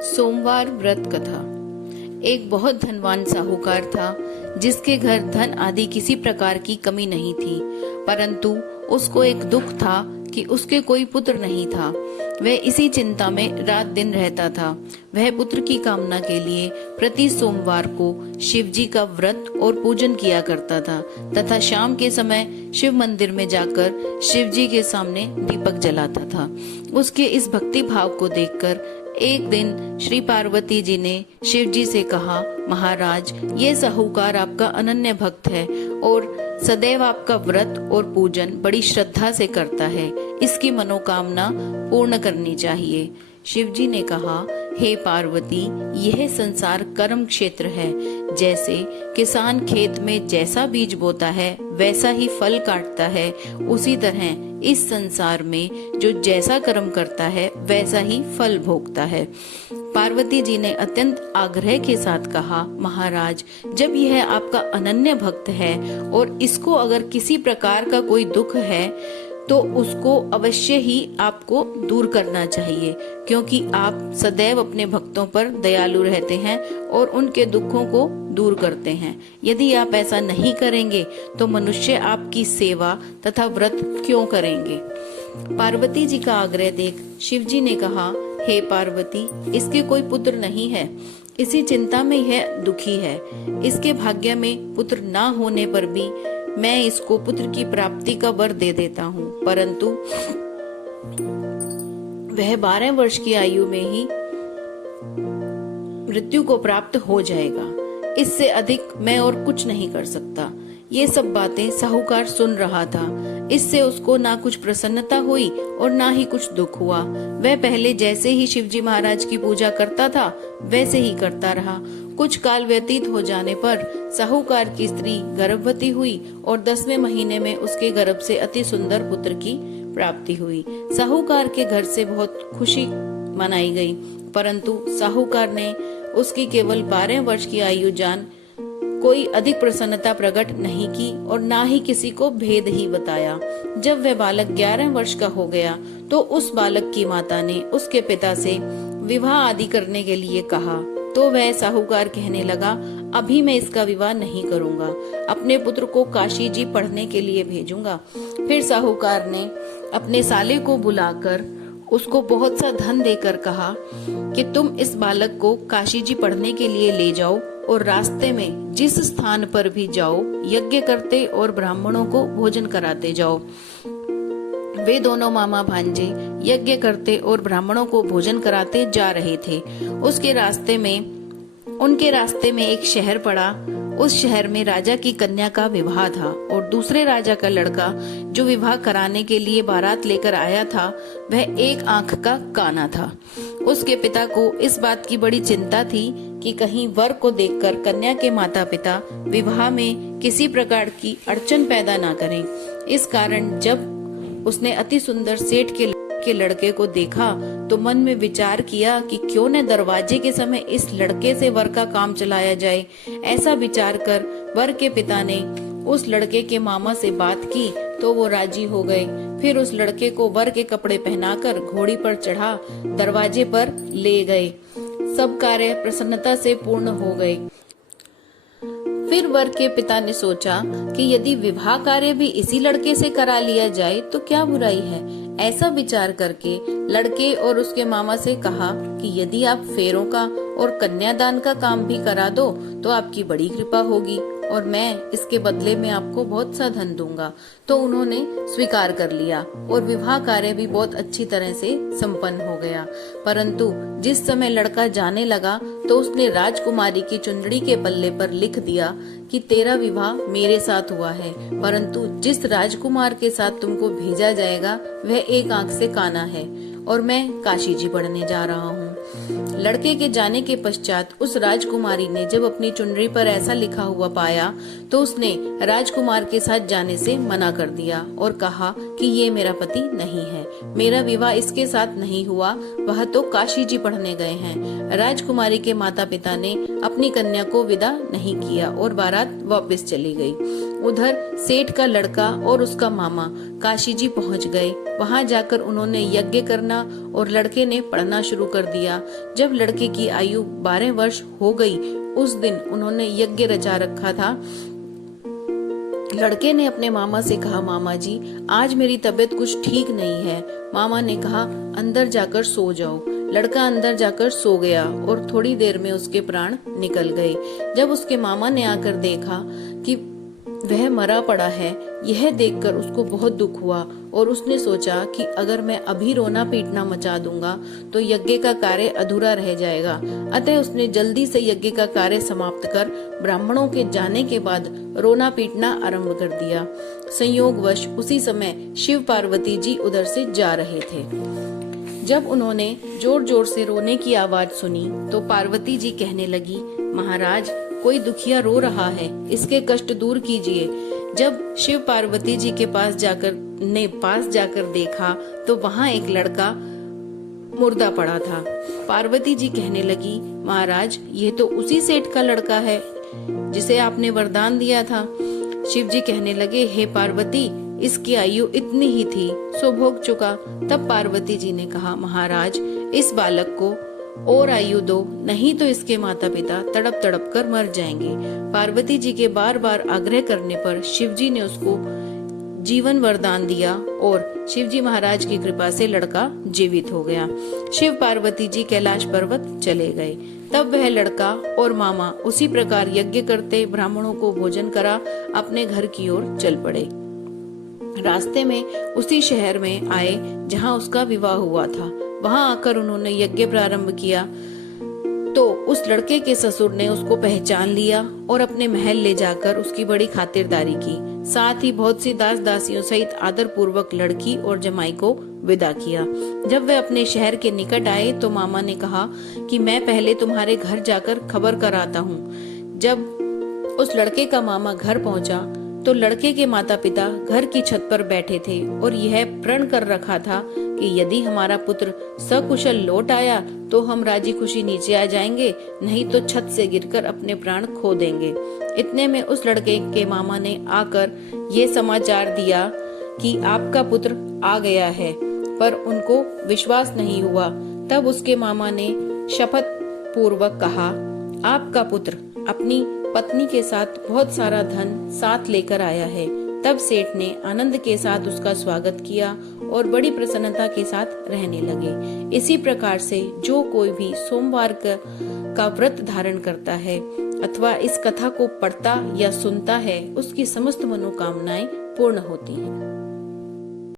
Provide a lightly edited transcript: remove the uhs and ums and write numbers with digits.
सोमवार व्रत कथा। एक बहुत धनवान साहूकार था जिसके घर धन आदि किसी प्रकार की कमी नहीं थी, परंतु उसको एक दुख था कि उसके कोई पुत्र नहीं था। वह इसी चिंता में रात दिन रहता था। वह पुत्र की कामना के लिए प्रति सोमवार को शिव जी का व्रत और पूजन किया करता था तथा शाम के समय शिव मंदिर में जाकर शिव जी के सामने दीपक जलाता था। उसके इस भक्ति भाव को देखकर एक दिन श्री पार्वती जी ने शिव जी से कहा, महाराज, ये साहूकार आपका अनन्य भक्त है और सदैव आपका व्रत और पूजन बड़ी श्रद्धा से करता है। इसकी मनोकामना पूर्ण करनी चाहिए। शिव जी ने कहा, हे पार्वती, यह संसार कर्म क्षेत्र है। जैसे किसान खेत में जैसा बीज बोता है वैसा ही फल काटता है, उसी तरह इस संसार में जो जैसा कर्म करता है वैसा ही फल भोगता है। पार्वती जी ने अत्यंत आग्रह के साथ कहा, महाराज, जब यह आपका अनन्य भक्त है और इसको अगर किसी प्रकार का कोई दुख है तो उसको अवश्य ही आपको दूर करना चाहिए, क्योंकि आप सदैव अपने भक्तों पर दयालु रहते हैं और उनके दुखों को दूर करते हैं। यदि आप ऐसा नहीं करेंगे तो मनुष्य आपकी सेवा तथा व्रत क्यों करेंगे? पार्वती जी का आग्रह देख शिव जी ने कहा, हे पार्वती, इसके कोई पुत्र नहीं है, इसी चिंता में यह दुखी है। इसके भाग्य में पुत्र ना होने पर भी मैं इसको पुत्र की प्राप्ति का वर दे देता हूँ, परंतु वह 12 वर्ष की आयु में ही मृत्यु को प्राप्त हो जाएगा। इससे अधिक मैं और कुछ नहीं कर सकता। ये सब बातें साहूकार सुन रहा था। इससे उसको ना कुछ प्रसन्नता हुई और ना ही कुछ दुख हुआ। वह पहले जैसे ही शिवजी महाराज की पूजा करता था वैसे ही करता रहा। कुछ काल व्यतीत हो जाने पर साहूकार की स्त्री गर्भवती हुई और 10वें महीने में उसके गर्भ से अति सुंदर पुत्र की प्राप्ति हुई। साहूकार के घर से बहुत खुशी मनाई गई, परंतु साहूकार ने उसकी केवल 12 वर्ष की आयु जान कोई अधिक प्रसन्नता प्रकट नहीं की और ना ही किसी को भेद ही बताया। जब वह बालक 11 वर्ष का हो गया तो उस बालक की माता ने उसके पिता से विवाह आदि करने के लिए कहा, तो वह साहूकार कहने लगा, अभी मैं इसका विवाह नहीं करूंगा, अपने पुत्र को काशी जी पढ़ने के लिए भेजूंगा। फिर साहूकार ने अपने साले को बुलाकर उसको बहुत सा धन देकर कहा कि तुम इस बालक को काशी जी पढ़ने के लिए ले जाओ और रास्ते में जिस स्थान पर भी जाओ यज्ञ करते और ब्राह्मणों को भोजन कराते जाओ। वे दोनों मामा भांजे यज्ञ करते और ब्राह्मणों को भोजन कराते जा रहे थे। उनके रास्ते में एक शहर पड़ा। उस शहर में राजा की कन्या का विवाह था और दूसरे राजा का लड़का जो विवाह कराने के लिए बारात लेकर आया था वह एक आंख का काना था। उसके पिता को इस बात की बड़ी चिंता थी कि कहीं वर को देखकर कन्या के माता पिता विवाह में किसी प्रकार की अड़चन पैदा ना करें। इस कारण जब उसने अति सुंदर सेठ के लड़के को देखा तो मन में विचार किया कि क्यों न दरवाजे के समय इस लड़के से वर का काम चलाया जाए। ऐसा विचार कर वर के पिता ने उस लड़के के मामा से बात की तो वो राजी हो गए। फिर उस लड़के को वर के कपड़े पहनाकर घोड़ी पर चढ़ा दरवाजे पर ले गए। सब कार्य प्रसन्नता से पूर्ण हो गए। फिर वर के पिता ने सोचा कि यदि विवाह कार्य भी इसी लड़के से करा लिया जाए तो क्या बुराई है। ऐसा विचार करके लड़के और उसके मामा से कहा कि यदि आप फेरों का और कन्यादान का काम भी करा दो तो आपकी बड़ी कृपा होगी और मैं इसके बदले में आपको बहुत सा धन दूंगा। तो उन्होंने स्वीकार कर लिया और विवाह कार्य भी बहुत अच्छी तरह से संपन्न हो गया। परंतु जिस समय लड़का जाने लगा तो उसने राजकुमारी की चुंदड़ी के पल्ले पर लिख दिया कि तेरा विवाह मेरे साथ हुआ है, परंतु जिस राजकुमार के साथ तुमको भेजा जाएगा वह एक आंख से काना है और मैं काशी जी पढ़ने जा रहा हूँ। लड़के के जाने के पश्चात उस राजकुमारी ने जब अपनी चुनरी पर ऐसा लिखा हुआ पाया तो उसने राजकुमार के साथ जाने से मना कर दिया और कहा कि ये मेरा पति नहीं है, मेरा विवाह इसके साथ नहीं हुआ, वह तो काशी जी पढ़ने गए हैं। राजकुमारी के माता पिता ने अपनी कन्या को विदा नहीं किया और बारात वापस चली गई। उधर सेठ का लड़का और उसका मामा काशी जी पहुंच गए। वहां जाकर उन्होंने यज्ञ करना और लड़के ने पढ़ना शुरू कर दिया। जब लड़के की आयु 12 वर्ष हो गई, उस दिन उन्होंने यज्ञ रचा रखा था। लड़के ने अपने मामा से कहा, मामा जी आज मेरी तबीयत कुछ ठीक नहीं है। मामा ने कहा, अंदर जाकर सो जाओ। लड़का अंदर जाकर सो गया और थोड़ी देर में उसके प्राण निकल गए। जब उसके मामा ने आकर देखा कि वह मरा पड़ा है, यह देखकर उसको बहुत दुख हुआ और उसने सोचा कि अगर मैं अभी रोना पीटना मचा दूंगा तो यज्ञ का कार्य अधूरा रह जाएगा। अतः उसने जल्दी से यज्ञ का कार्य समाप्त कर ब्राह्मणों के जाने के बाद रोना पीटना आरंभ कर दिया। संयोगवश उसी समय शिव पार्वती जी उधर से जा रहे थे। जब उन्होंने जोर जोर से रोने की आवाज सुनी तो पार्वती जी कहने लगी, महाराज कोई दुखिया रो रहा है, इसके कष्ट दूर कीजिए। जब शिव पार्वती जी के पास जाकर देखा तो वहाँ एक लड़का मुर्दा पड़ा था। पार्वती जी कहने लगी, महाराज ये तो उसी सेठ का लड़का है जिसे आपने वरदान दिया था। शिव जी कहने लगे, हे पार्वती इसकी आयु इतनी ही थी, सो भोग चुका। तब पार्वती जी ने कहा, महाराज इस बालक को और आयु दो, नहीं तो इसके माता पिता तड़प तड़प कर मर जाएंगे। पार्वती जी के बार बार आग्रह करने पर शिव जी ने उसको जीवन वरदान दिया और शिव जी महाराज की कृपा से लड़का जीवित हो गया। शिव पार्वती जी कैलाश पर्वत चले गए। तब वह लड़का और मामा उसी प्रकार यज्ञ करते ब्राह्मणों को भोजन करा अपने घर की ओर चल पड़े। रास्ते में उसी शहर में आए जहाँ उसका विवाह हुआ था। वहां आकर उन्होंने यज्ञ प्रारंभ किया तो उस लड़के के ससुर ने उसको पहचान लिया और अपने महल ले जाकर उसकी बड़ी खातिरदारी की। साथ ही बहुत सी दास दासियों सहित आदर पूर्वक लड़की और जमाई को विदा किया। जब वे अपने शहर के निकट आए तो मामा ने कहा कि मैं पहले तुम्हारे घर जाकर खबर कराता हूँ। जब उस लड़के का मामा घर पहुंचा तो लड़के के माता पिता घर की छत पर बैठे थे और यह प्रण कर रखा था कि यदि हमारा पुत्र सकुशल लौट आया तो हम राजी खुशी नीचे आ जाएंगे, नहीं तो छत से गिरकर अपने प्राण खो देंगे। इतने में उस लड़के के मामा ने आकर ये समाचार दिया कि आपका पुत्र आ गया है, पर उनको विश्वास नहीं हुआ। तब उसके मामा ने शपथ पूर्वक कहा, आपका पुत्र अपनी पत्नी के साथ बहुत सारा धन साथ लेकर आया है। तब सेठ ने आनंद के साथ उसका स्वागत किया और बड़ी प्रसन्नता के साथ रहने लगे। इसी प्रकार से जो कोई भी सोमवार का व्रत धारण करता है अथवा इस कथा को पढ़ता या सुनता है, उसकी समस्त मनोकामनाएं पूर्ण होती हैं।